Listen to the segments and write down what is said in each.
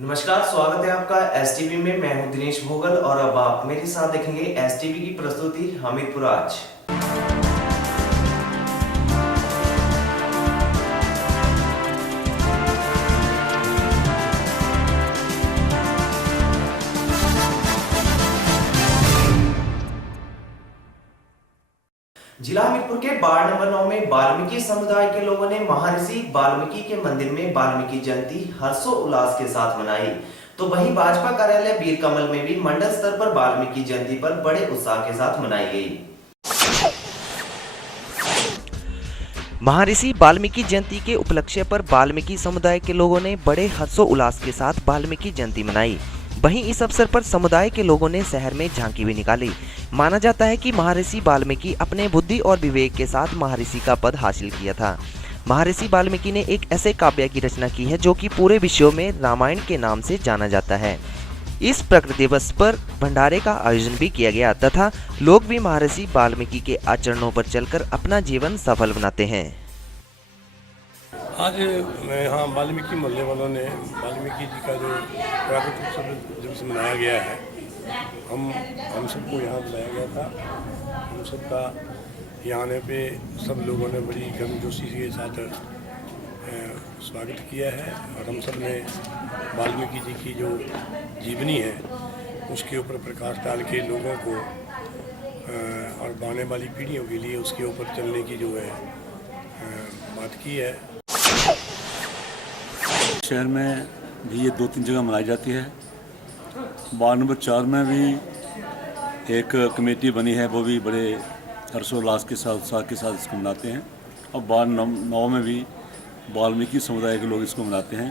नमस्कार, स्वागत है आपका एसटीवी में। मैं हूं दिनेश भोगल और अब आप मेरे साथ देखेंगे एसटीवी की प्रस्तुति हमीरपुर आज। जिला हमीरपुर के वार्ड नंबर 9 में वाल्मीकि समुदाय के लोगों ने महर्षि वाल्मीकि के मंदिर में वाल्मीकि जयंती हर्षोल्लास के साथ मनाई। तो वहीं भाजपा कार्यालय वीर कमल में भी मंडल स्तर पर वाल्मीकि जयंती पर बड़े उत्साह के साथ मनाई गई। महर्षि वाल्मीकि जयंती के उपलक्ष्य पर वाल्मीकि समुदाय के लोगों ने बड़े हर्षोल्लास के साथ वाल्मीकि जयंती मनाई। वहीं इस अवसर पर समुदाय के लोगों ने शहर में झांकी भी निकाली। माना जाता है कि महर्षि वाल्मीकि अपने बुद्धि और विवेक के साथ महर्षि का पद हासिल किया था। महर्षि वाल्मीकि ने एक ऐसे काव्य की रचना की है जो कि पूरे विश्व में रामायण के नाम से जाना जाता है। इस प्रकृति दिवस पर भंडारे का आयोजन भी किया गया तथा लोग भी महर्षि वाल्मीकि के आचरणों पर चलकर अपना जीवन सफल बनाते हैं। आज यहाँ वाल्मीकि मोहल्ले वालों ने वाल्मीकि जी का जो प्राकृतिक उत्सव दिवस मनाया गया है, हम सबको यहाँ बुलाया गया था। हम सबका यहाँ आने पे सब लोगों ने बड़ी गर्मजोशी के साथ स्वागत किया है और हम सब ने वाल्मीकि जी की जो जीवनी है उसके ऊपर प्रकाश डाल के लोगों को और आने वाली पीढ़ियों के लिए उसके ऊपर चलने की जो है बात की है। शहर में भी ये 2-3 जगह मनाई जाती है। वार्ड नंबर 4 में भी एक कमेटी बनी है, वो भी बड़े हर्षोल्लास के साथ उत्साह के साथ इसको मनाते हैं। और वार्ड 9 में भी वाल्मीकि समुदाय के लोग इसको मनाते हैं।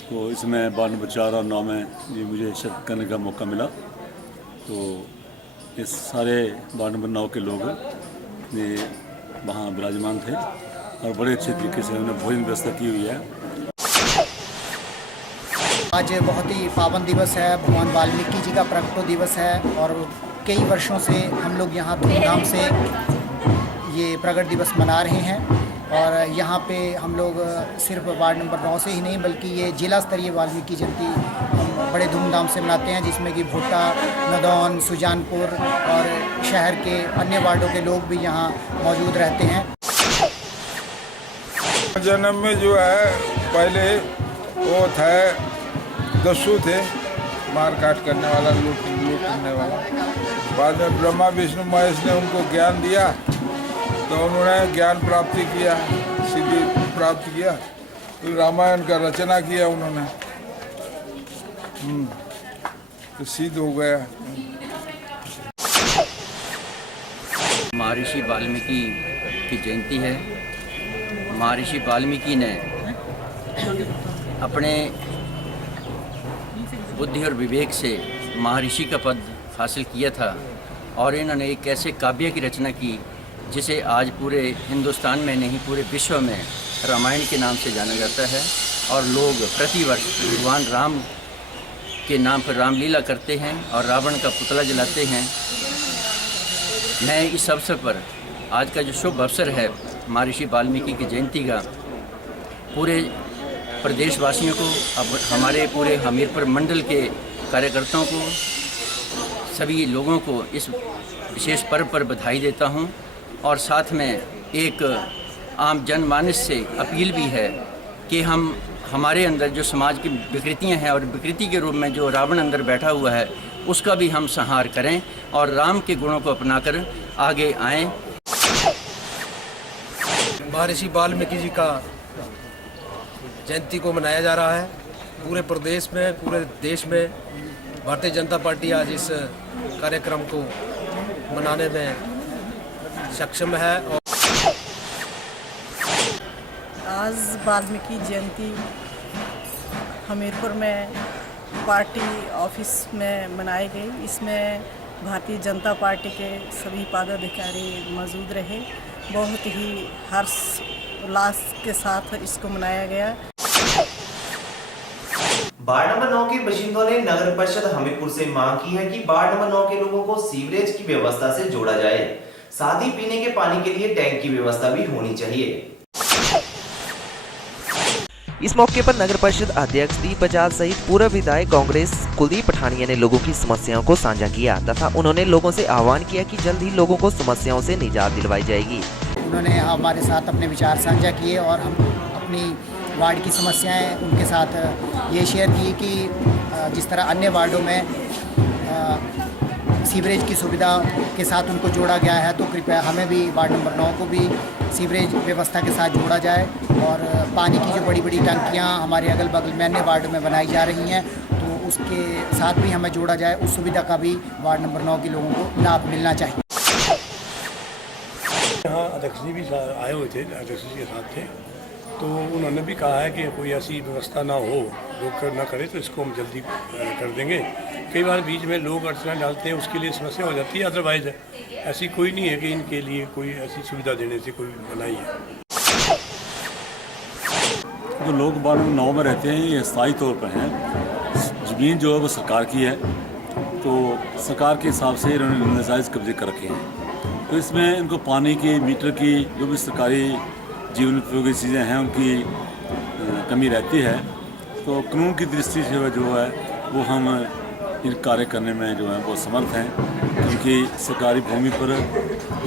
तो इसमें वार्ड नंबर 4 और 9 में ये मुझे शिरकत करने का मौका मिला। तो ये सारे वार्ड नंबर 9 के लोग ने वहाँ विराजमान थे और बड़े अच्छे तरीके से उन्होंने भोजन व्यवस्था की हुई है। आज बहुत ही पावन दिवस है, भगवान वाल्मीकि जी का प्रकटो दिवस है और कई वर्षों से हम लोग यहाँ धूमधाम से ये प्रकट दिवस मना रहे हैं। और यहाँ पे हम लोग सिर्फ वार्ड नंबर 9 से ही नहीं बल्कि ये जिला स्तरीय वाल्मीकि जयंती हम बड़े धूमधाम से मनाते हैं, जिसमें कि भोटा, नदौन, सुजानपुर और शहर के अन्य वार्डों के लोग भी यहाँ मौजूद रहते हैं। जन्म में जो है पहले वो था दस्यु थे, मार काट करने वाला, लूट करने वाला। बाद में ब्रह्मा विष्णु महेश ने उनको ज्ञान दिया तो उन्होंने ज्ञान प्राप्ति किया, सिद्धि प्राप्त किया, तो रामायण का रचना किया उन्होंने, तो सिद्ध हो गया। महर्षि वाल्मीकि की जयंती है। महर्षि वाल्मीकि ने अपने बुद्धि और विवेक से महर्षि का पद हासिल किया था और इन्होंने एक ऐसे काव्य की रचना की जिसे आज पूरे हिंदुस्तान में नहीं पूरे विश्व में रामायण के नाम से जाना जाता है। और लोग प्रतिवर्ष भगवान राम के नाम पर रामलीला करते हैं और रावण का पुतला जलाते हैं। मैं इस अवसर पर आज का जो शुभ अवसर है महर्षि वाल्मीकि की जयंती का, पूरे प्रदेशवासियों को, अब हमारे पूरे हमीरपुर मंडल के कार्यकर्ताओं को, सभी लोगों को इस विशेष पर्व पर बधाई देता हूं। और साथ में एक आम जनमानस से अपील भी है कि हमारे अंदर जो समाज की विकृतियां हैं और विकृति के रूप में जो रावण अंदर बैठा हुआ है उसका भी हम संहार करें और राम के गुणों को अपनाकर आगे आएं। महर्षि वाल्मीकि जी का जयंती को मनाया जा रहा है पूरे प्रदेश में, पूरे देश में। भारतीय जनता पार्टी आज इस कार्यक्रम को मनाने में सक्षम है। आज वाल्मीकि जयंती हमीरपुर में पार्टी ऑफिस में मनाई गई। इसमें भारतीय जनता पार्टी के सभी पदाधिकारी मौजूद रहे। बहुत ही हर्ष उल्लास के साथ इसको मनाया गया। वार्ड नंबर 9 के बाशिंदों ने नगर परिषद हमीरपुर से मांग की है कि वार्ड नंबर 9 के लोगों को सीवरेज की व्यवस्था से जोड़ा जाए, साथ ही पीने के पानी के लिए टैंक की व्यवस्था भी होनी चाहिए। इस मौके पर नगर परिषद अध्यक्ष दीप बजाज सहित पूर्व विधायक कांग्रेस कुलदीप पठानिया ने लोगों की समस्याओं को साझा किया तथा उन्होंने लोगों से आह्वान किया कि जल्द ही लोगों को समस्याओं से निजात दिलवाई जाएगी। उन्होंने हमारे साथ अपने विचार साझा किए और हम अपनी वार्ड की समस्याएं उनके साथ ये शेयर की कि जिस तरह अन्य वार्डों में सीवरेज की सुविधा के साथ उनको जोड़ा गया है, तो कृपया हमें भी वार्ड नंबर 9 को भी सीवरेज व्यवस्था के साथ जोड़ा जाए और पानी की जो बड़ी बड़ी टंकियां हमारे अगल बगल में अन्य वार्ड में बनाई जा रही हैं, तो उसके साथ भी हमें जोड़ा जाए। उस सुविधा का भी वार्ड नंबर 9 के लोगों को लाभ मिलना चाहिए। यहाँ अध्यक्ष जी भी आए हुए थे, अध्यक्ष जी के साथ थे, तो उन्होंने भी कहा है कि कोई ऐसी व्यवस्था ना हो, लोग ना करे तो इसको हम जल्दी कर देंगे। कई बार बीच में लोग अड़चना डालते हैं, उसके लिए समस्या हो जाती है। अदरवाइज ऐसी कोई नहीं है कि इनके लिए कोई ऐसी सुविधा देने से कोई मनाही है। जो लोग वार्ड नंबर 9 में रहते हैं ये स्थायी तौर पर हैं। ज़मीन जो है वो सरकार की है, तो सरकार के हिसाब से इन्होंने नाजायज़ कब्जे कर रखे हैं। तो इसमें इनको पानी की, मीटर की, जो भी सरकारी जीवन उपयोगी चीज़ें हैं उनकी कमी रहती है। तो कानून की दृष्टि से जो है वो हम इन कार्य करने में जो है वो समर्थ हैं, क्योंकि सरकारी भूमि पर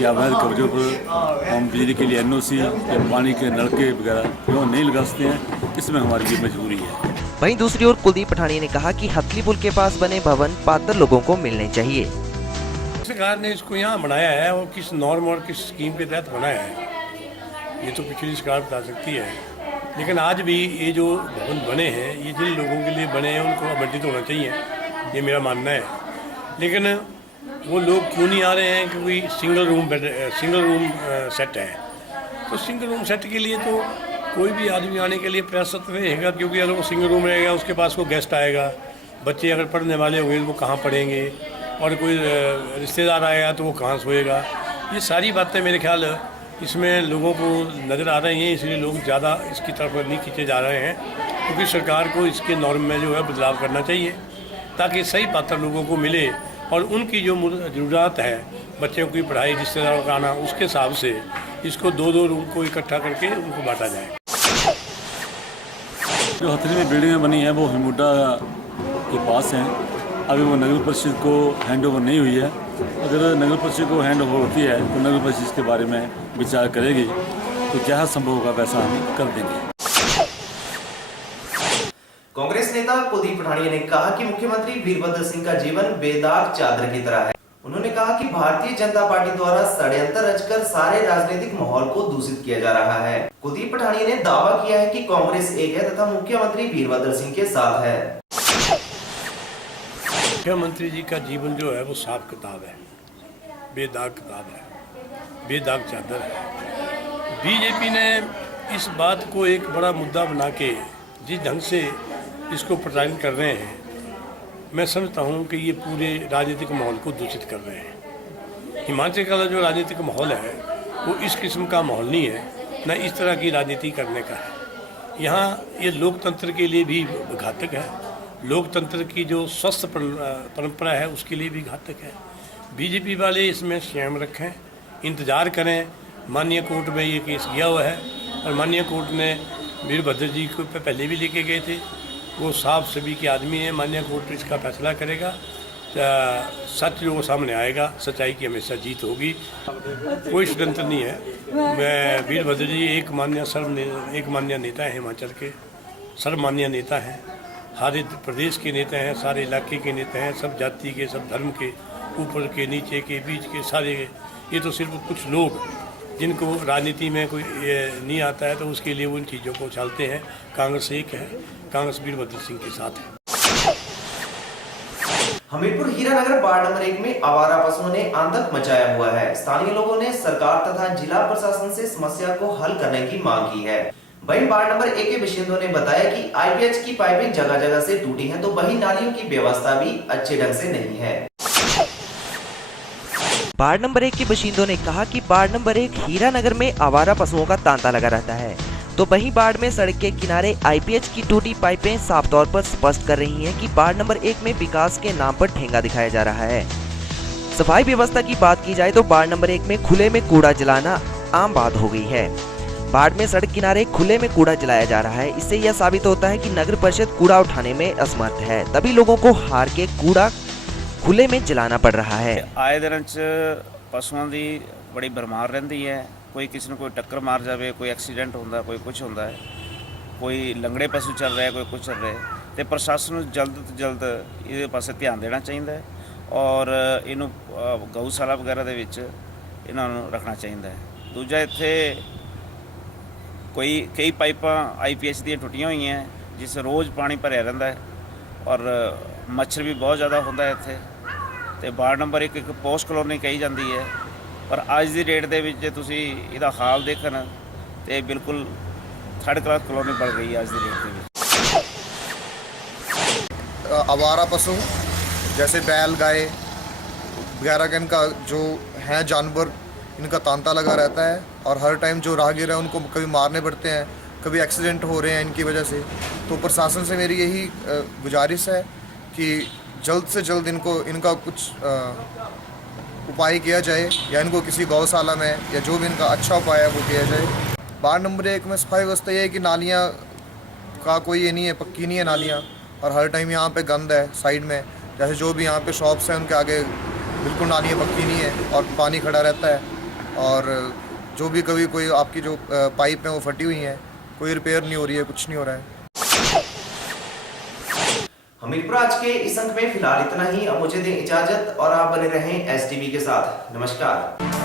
या अवैध कब्जों पर हम बिजली के लिए NOC या पानी के नलके वगैरह जो नहीं लगा सकते हैं, इसमें हमारी ये मजबूरी है। वहीं दूसरी ओर कुलदीप पठानिया ने कहा कि हथली पुल के पास बने भवन पात्र लोगों को मिलने चाहिए। सरकार ने इसको यहाँ बनाया है और किस नॉर्म और किस स्कीम के तहत बनाया है ये तो पिछली सरकार बता सकती है, लेकिन आज भी ये जो भवन बने हैं ये जिन लोगों के लिए बने हैं उनको आवंटित होना चाहिए, ये मेरा मानना है। लेकिन वो लोग क्यों नहीं आ रहे हैं? क्योंकि सिंगल रूम सेट है, तो सिंगल रूम सेट के लिए तो कोई भी आदमी आने के लिए प्रयासरत रहेगा, क्योंकि अगर वो सिंगल रूम रहेगा उसके पास को गेस्ट आएगा, बच्चे अगर पढ़ने वाले होंगे तो वो कहाँ पढ़ेंगे, और कोई रिश्तेदार आएगा तो वो कहाँ सोएगा। ये सारी बातें मेरे ख्याल इसमें लोगों को नज़र आ रही हैं, इसलिए लोग ज़्यादा इसकी तरफ नहीं खींचे जा रहे हैं, क्योंकि सरकार को इसके नॉर्म में जो है बदलाव करना चाहिए ताकि सही पात्र लोगों को मिले और उनकी जो ज़रूरत है, बच्चों की पढ़ाई, रिश्तेदारों का आना, उसके हिसाब से इसको 2-2 रूम को इकट्ठा करके उनको बांटा जाए। जो हथली में बिल्डिंगें बनी हैं वो हिमुडा के पास हैं, अभी वो नगर परिषद को हैंड ओवर नहीं हुई है। अगर नगर परिषद को हैंड ओवर होती है तो नगर परिषद इसके बारे में विचार करेगी, तो जहाँ संभव होगा वैसा हम कर देंगे। कांग्रेस नेता कुलदीप पठानिया ने कहा कि मुख्यमंत्री वीरभद्र सिंह का जीवन बेदाग चादर की तरह है। उन्होंने कहा कि भारतीय जनता पार्टी द्वारा षड्यंत्र रचकर सारे राजनीतिक माहौल को दूषित किया जा रहा है। कुलदीप पठानिया ने दावा किया है कि कांग्रेस एक है तथा मुख्यमंत्री वीरभद्र सिंह के साथ है। मुख्यमंत्री जी का जीवन जो है वो साफ किताब है, बेदाग किताब है, बेदाग चादर है। बीजेपी ने इस बात को एक बड़ा मुद्दा बना के जिस ढंग से इसको प्रचारित कर रहे हैं, मैं समझता हूँ कि ये पूरे राजनीतिक माहौल को दूषित कर रहे हैं। हिमाचल का जो राजनीतिक माहौल है वो इस किस्म का माहौल नहीं है, न इस तरह की राजनीति करने का है। यहाँ ये लोकतंत्र के लिए भी घातक है, लोकतंत्र की जो स्वस्थ परंपरा है उसके लिए भी घातक है। बीजेपी वाले इसमें संयम रखें, इंतज़ार करें। माननीय कोर्ट में ये केस गया हुआ है और माननीय कोर्ट ने वीरभद्र जी को पहले भी लेके गए थे, वो साफ सभी के आदमी हैं। माननीय कोर्ट इसका फैसला करेगा, सच जो सामने आएगा, सच्चाई की हमेशा जीत होगी। कोई षड्यंत्र नहीं है। मैं वीरभद्र जी एक मान्य नेता हैं, हिमाचल के सर्वमान्य नेता हैं, सारे प्रदेश के नेता हैं, सारे इलाके के नेता हैं, सब जाति के, सब धर्म के, ऊपर के, नीचे के, बीच के, सारे। ये तो सिर्फ कुछ लोग जिनको राजनीति में कोई नहीं आता है तो उसके लिए वो इन चीज़ों को उछालते हैं। कांग्रेस एक है, कांग्रेस वीरभद्र सिंह के साथ है। हमीरपुर हीरानगर वार्ड नंबर 1 में आवारा पशुओं ने आतंक मचाया हुआ है। स्थानीय लोगों ने सरकार तथा जिला प्रशासन से समस्या को हल करने की मांग की है। वहीं वार्ड नंबर 1 के बाशिंदों ने बताया कि IPH की पाइपें जगह जगह से टूटी हैं, तो वहीं नालियों की व्यवस्था भी अच्छे ढंग से नहीं है। वार्ड नंबर 1 के बाशिंदों ने कहा कि वार्ड नंबर 1 हीरानगर में आवारा पशुओं का तांता लगा रहता है, तो वहीं वार्ड में सड़क के किनारे IPH की टूटी पाइपें साफ तौर पर स्पष्ट कर रही हैं कि वार्ड नंबर 1 में विकास के नाम पर ठेंगा दिखाया जा रहा है। सफाई व्यवस्था की बात की जाए तो वार्ड नंबर 1 में खुले में कूड़ा जलाना आम बात हो गई है। बाढ़ में सड़क किनारे खुले में कूड़ा जलाया जा रहा है। इससे यह साबित होता है कि नगर परिषद कूड़ा उठाने में असमर्थ है, तभी लोगों को हार के कूड़ा खुले में जलाना पड़ रहा है। आए दिन पशुओं की बड़ी भरमार रहती है, कोई किसी को कोई टक्कर मार जाए, कोई एक्सीडेंट होता, कोई कुछ होता है, कोई लंगड़े पशु चल रहे, कोई कुछ चल रहे, तो प्रशासन को जल्द तो जल्द ये पासे ध्यान देना चाहिए और इनू गऊशाला वगैरह दे विच इन्हों रखना चाहिए। दूजा इत्थे कई पाइपां IPS दी टुटियां हुई हैं, जिस रोज़ पानी भरिया रहिंदा है और मच्छर भी बहुत ज़्यादा होता है इत्थे। ते वार्ड नंबर एक पोस्ट कलोनी कही जाती है, पर अज की डेट दे विच जे तुसीं इहदा हाल देखन ते बिल्कुल थर्ड क्लास कलोनी बन गई है अज की डेट दे विच। आवारा पशु जैसे बैल, गाय वगैरह का इनका जो है जानवर, इनका तांता लगा रहता है और हर टाइम जो राहगीर है उनको कभी मारने पड़ते हैं, कभी एक्सीडेंट हो रहे हैं इनकी वजह से। तो प्रशासन से मेरी यही गुजारिश है कि जल्द से जल्द इनका कुछ उपाय किया जाए या इनको किसी गौशाला में या जो भी इनका अच्छा उपाय है वो किया जाए। वार्ड नंबर 1 में सफाई व्यवस्था ये है कि नालियाँ का कोई ये नहीं है, पक्की नहीं है नालियाँ, और हर टाइम यहाँ पे गंद है साइड में। जैसे जो भी यहाँ पे शॉप्स हैं उनके आगे बिल्कुल नालियाँ पक्की नहीं है और पानी खड़ा रहता है, और जो भी कभी कोई आपकी जो पाइप है वो फटी हुई हैं, कोई रिपेयर नहीं हो रही है, कुछ नहीं हो रहा है। हमीरपुर आज के इस अंक में फिलहाल इतना ही। अब मुझे दें इजाजत और आप बने रहें STV के साथ। नमस्कार।